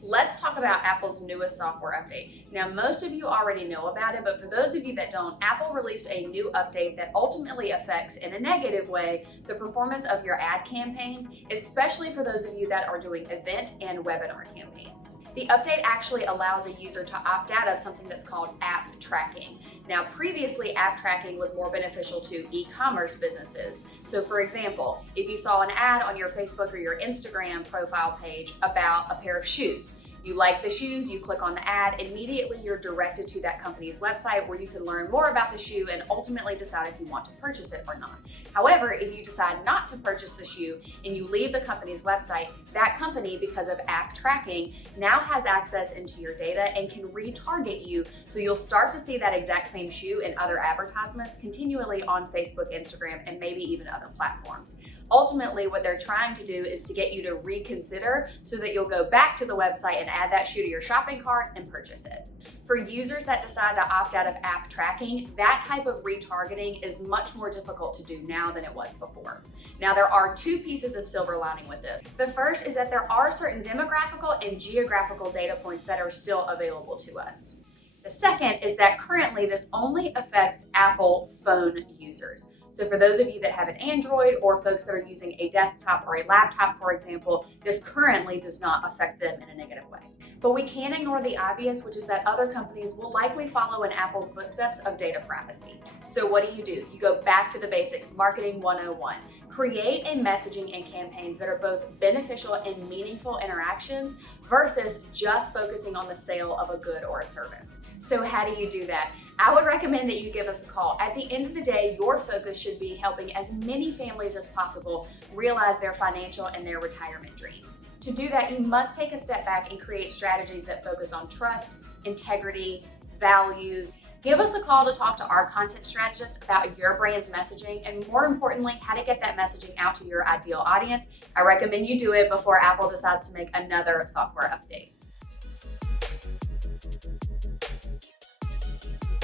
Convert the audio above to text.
Let's talk about Apple's newest software update. Now, most of you already know about it, but for those of you that don't, Apple released a new update that ultimately affects, in a negative way, the performance of your ad campaigns, especially for those of you that are doing event and webinar campaigns. The update actually allows a user to opt out of something that's called app tracking. Now, previously, app tracking was more beneficial to e-commerce businesses. So for example, if you saw an ad on your Facebook or your Instagram profile page about a pair of shoes, you like the shoes, you click on the ad, immediately you're directed to that company's website where you can learn more about the shoe and ultimately decide if you want to purchase it or not. However, if you decide not to purchase the shoe and you leave the company's website, that company, because of app tracking, now has access into your data and can retarget you. So you'll start to see that exact same shoe in other advertisements continually on Facebook, Instagram, and maybe even other platforms. Ultimately, what they're trying to do is to get you to reconsider so that you'll go back to the website and add that shoe to your shopping cart and purchase it. For users that decide to opt out of app tracking, that type of retargeting is much more difficult to do now than it was before. Now, there are two pieces of silver lining with this. The first is that there are certain demographical and geographical data points that are still available to us. The second is that currently this only affects Apple phone users. So for those of you that have an Android or folks that are using a desktop or a laptop, for example, this currently does not affect them in a negative way. But we can't ignore the obvious, which is that other companies will likely follow in Apple's footsteps of data privacy. So what do? You go back to the basics, marketing 101. Create a messaging and campaigns that are both beneficial and meaningful interactions versus just focusing on the sale of a good or a service. So how do you do that? I would recommend that you give us a call. At the end of the day, your focus should be helping as many families as possible realize their financial and their retirement dreams. To do that, you must take a step back and create strategies that focus on trust, integrity, values. Give us a call to talk to our content strategist about your brand's messaging and, more importantly, how to get that messaging out to your ideal audience. I recommend you do it before Apple decides to make another software update.